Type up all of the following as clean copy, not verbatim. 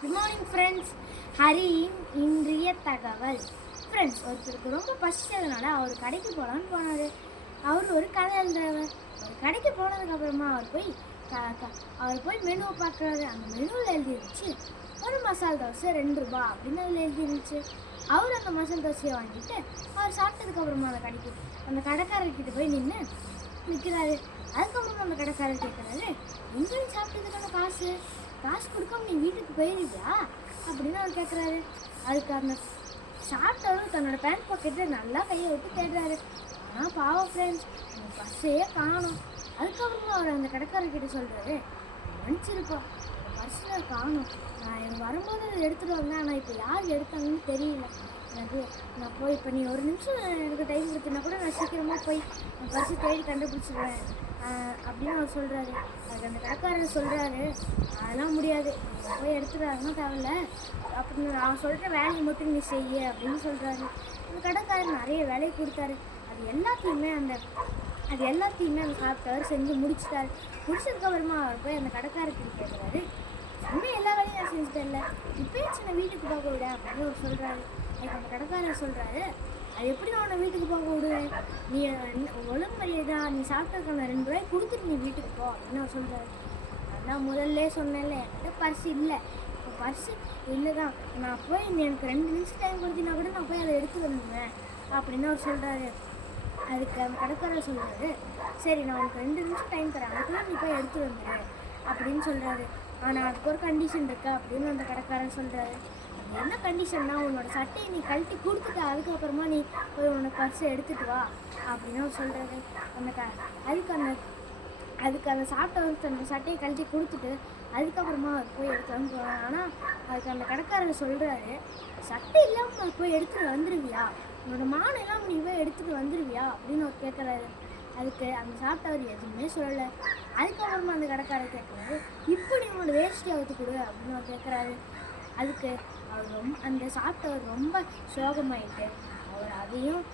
Good morning friends. ஹரியின் இன்றைய தகவல். Friends, ஒருத்தருக்கு ரொம்ப பசிச்சதுனால அவர் கடைக்கு போகலான்னு போனார். அவர் ஒரு கதை எழுதுறவர். அவர் கடைக்கு போனதுக்கப்புறமா அவர் போய் மெனுவை பார்க்குறாரு. அந்த மெனுவில் எழுதிருந்துச்சு ஒரு மசால் தோசை 2 ரூபா அப்படின்னு அதில் எழுதிருந்துச்சு. அவர் அந்த மசால் தோசையை வாங்கிட்டு அவர் சாப்பிட்டதுக்கப்புறமா அந்த கடைக்காரர்கிட்ட போய் நிற்கிறாரு. அதுக்கப்புறமா அந்த கடைக்காரர் கேட்குறாரு, எங்கேயும் சாப்பிட்டதுக்கான காசு கொடுக்காம நீ வீட்டுக்கு போயிருவியா அப்படின்னு அவர் கேட்குறாரு. அதுக்கு அந்த சாப்பிட்டவரும் தன்னோட பேண்ட் பாக்கெட்டில் நல்லா கையை விட்டு தேடுறாரு. ஆனால் பாவம் ஃப்ரெண்ட்ஸ், அந்த பர்ஸையே காணும். அதுக்கப்புறமா அவர் அந்த கடைக்காரர்கிட்ட சொல்கிறாரு, மன்னிச்சிருப்போம், அந்த பர்ஸில் காணும். நான் எனக்கு வரும்போது அதை எடுத்துகிட்டு வந்தேன், ஆனால் இப்போ யார் எடுத்தாங்கன்னு தெரியல. நான் போய் இப்போ நீ ஒரு நிமிஷம் எனக்கு டைம் கொடுத்தீங்கன்னா கூட நான் சீக்கிரமாக போய் என் பர்ஸை தேடி கண்டுபிடிச்சிடுவேன் அப்படின்னு அவர் சொல்கிறாரு. அதுக்கு அந்த கடைக்காரர் சொல்கிறாரு, அதெல்லாம் முடியாது, போய் எடுத்துடாருன்னா தேவையில்ல, அப்படின்னு அவன் சொல்கிற வேலையை மட்டும் நீ செய்ய அப்படின்னு சொல்கிறாரு. அந்த கடைக்காரர் நிறைய வேலையை கொடுத்தாரு. அது எல்லாத்தையுமே அந்த சாப்பிட்டவர் செஞ்சு முடிச்சதுக்கப்புறமா அவர் போய் அந்த கடைக்காரர்கிட்ட கேட்குறாரு, இன்னும் எல்லா வேலையும் நான் செஞ்சுட்டேன்ல, இப்போயே சின்ன வீட்டுக்கு போக விட அப்படின்னு அவர் சொல்கிறாரு. அதுக்கு அந்த கடைக்காரர் சொல்கிறாரு, அது எப்படி நான் உன்னை வீட்டுக்கு போக விடுவேன், நீ ஒழுங்கு மரியாதை நீ சாப்பிட்டதுக்கான 2 ரூபாய் கொடுத்துட்டு நீ வீட்டுக்கு போ அப்படின்னு அவர் சொல்கிறாரு. அதான் முதல்ல சொன்னேன்ல, என்கிட்ட பர்ஸ் இல்லை, இப்போ பர்ஸு இல்லை தான், நான் போய் நீ எனக்கு 2 நிமிஷம் டைம் கொடுத்தீங்கன்னா கூட நான் போய் அதை எடுத்து வந்துடுவேன் அப்படின்னு அவர் சொல்கிறாரு. அதுக்கு அந்த கடைக்காரர் சொல்கிறாரு, சரி நான் உனக்கு 2 நிமிஷம் டைம் தரேன், அதுக்குள்ளே நீ போய் எடுத்து வந்துடு அப்படின்னு சொல்கிறாரு. ஆனால் அதுக்கு ஒரு கண்டிஷன் இருக்கா அப்படின்னு அந்த கடைக்காரர் சொல்கிறாரு. என்ன கண்டிஷன்னா, உன்னோட சட்டையை நீ கழட்டி கொடுத்துட்டு அதுக்கப்புறமா நீ போய் உன்னோட பர்ஸை எடுத்துகிட்டு வா அப்படின்னு அவர் சொல்கிறாரு. அதுக்கு அந்த சாப்பிட்டவருக்கு அந்த சட்டையை கழட்டி கொடுத்துட்டு அதுக்கப்புறமா அவர் போய் எடுத்துன்னு போகிறார். ஆனால் அதுக்கு அந்த கடைக்காரர் சொல்கிறாரு, சட்டை இல்லாமல் நான் போய் எடுத்துகிட்டு வந்துடுவியா, உன்னோட மானம் இல்லாமல் நீ போய் எடுத்துகிட்டு வந்துடுவியா அப்படின்னு அவர் கேட்குறாரு. அதுக்கு அந்த சாப்பிட்டவர் எதுவுமே சொல்லலை. அதுக்கப்புறமா அந்த கடைக்காரர் கேட்குறாரு, இப்படி உன்னோட வேஷ்டி அவுத்து கொடு அப்படின்னு அவர் கேட்குறாரு. அதுக்கு அந்த சாப்பிட்டவர் ரொம்ப சோகமாயிட்டு அவர் அதையும்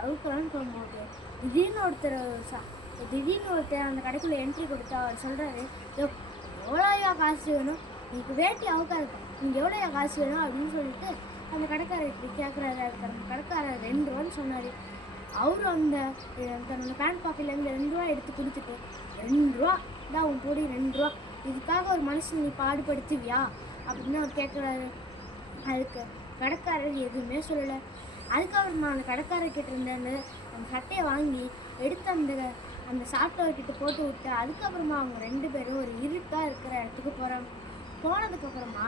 அவுக்கலான்னு போகும்போது திடீர்னு ஒருத்தர் அந்த கடைக்குள்ளே என்ட்ரி கொடுத்து அவர் சொல்கிறாரு, எவ்வளோயா காசு வேணும், நீக்கு வேட்டி அவுக்காது, நீங்கள் எவ்வளோயா காசு வேணும் அப்படின்னு சொல்லிட்டு அந்த கடைக்காரர் இப்படி கேட்குறாரு. அதுக்கு அந்த கடைக்காரர் 2 ரூபான்னு சொன்னார். அவரும் தன்னோட பேண்ட் பாக்கெட்லேருந்து 2 ரூபா எடுத்து கொடுத்துட்டு, 2 ரூபா தான் உன் போடி 2 ரூபா, இதுக்காக ஒரு மனுஷன் நீ பாடுபடுத்துவியா அப்படின்னு அவர் கேட்குறாரு. அதுக்கு கடைக்காரர் எதுவுமே சொல்லலை. அதுக்கப்புறமா அந்த கடைக்காரர்கிட்ட இருந்த அந்த சட்டையை வாங்கி எடுத்து அந்த சாப்பிட்டவர்கிட்ட போட்டு விட்டு அதுக்கப்புறமா அவங்க 2 பேரும் ஒரு இருட்டாக இருக்கிற இடத்துக்கு போகிறாங்க. போனதுக்கப்புறமா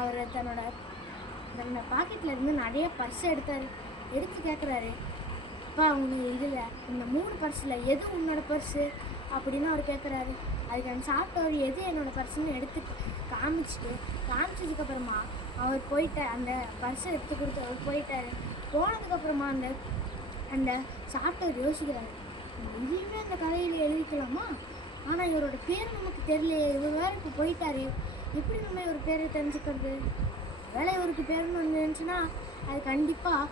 அவர் தன்னோட பாக்கெட்டில் இருந்து நிறைய பர்ஸ் எடுத்து கேட்குறாரு, அப்பா அவங்க இதில் இந்த 3 பர்ஸில் எது உன்னோட பர்ஸு அப்படின்னு அவர் கேட்குறாரு. அதுக்கு அந்த சாப்பிட்டவர் எது என்னோடய பர்ஸுன்னு எடுத்து காமிச்சதுக்கப்புறமா அவர் போயிட்டார். அந்த பர்ஸை எடுத்து கொடுத்து அவர் போயிட்டார். போனதுக்கப்புறமா அந்த சாப்பிட்டவர் யோசிக்கிறாரு, இதையுமே அந்த கதையில் எழுதிக்கலாமா, ஆனால் இவரோட பேர் நமக்கு தெரியலையே, இவர் வேறு இப்போ போயிட்டாரு, எப்படி நம்ம இவர் பேரை தெரிஞ்சுக்கிறது, வேலை இவருக்கு பேருன்னு வந்துச்சுன்னா அது கண்டிப்பாக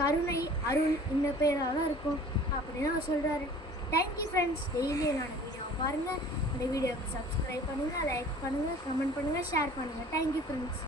கருணை அருண் இந்த பேராக தான் இருக்கும் அப்படின்னு அவர் சொல்கிறாரு. Thank you friends. டெய்லி என்னோட வீடியோவை பாருங்கள், இந்த வீடியோவுக்கு சப்ஸ்கிரைப் பண்ணுங்கள், லைக் பண்ணுங்கள், கமெண்ட் பண்ணுங்கள், ஷேர் பண்ணுங்கள். Thank you friends.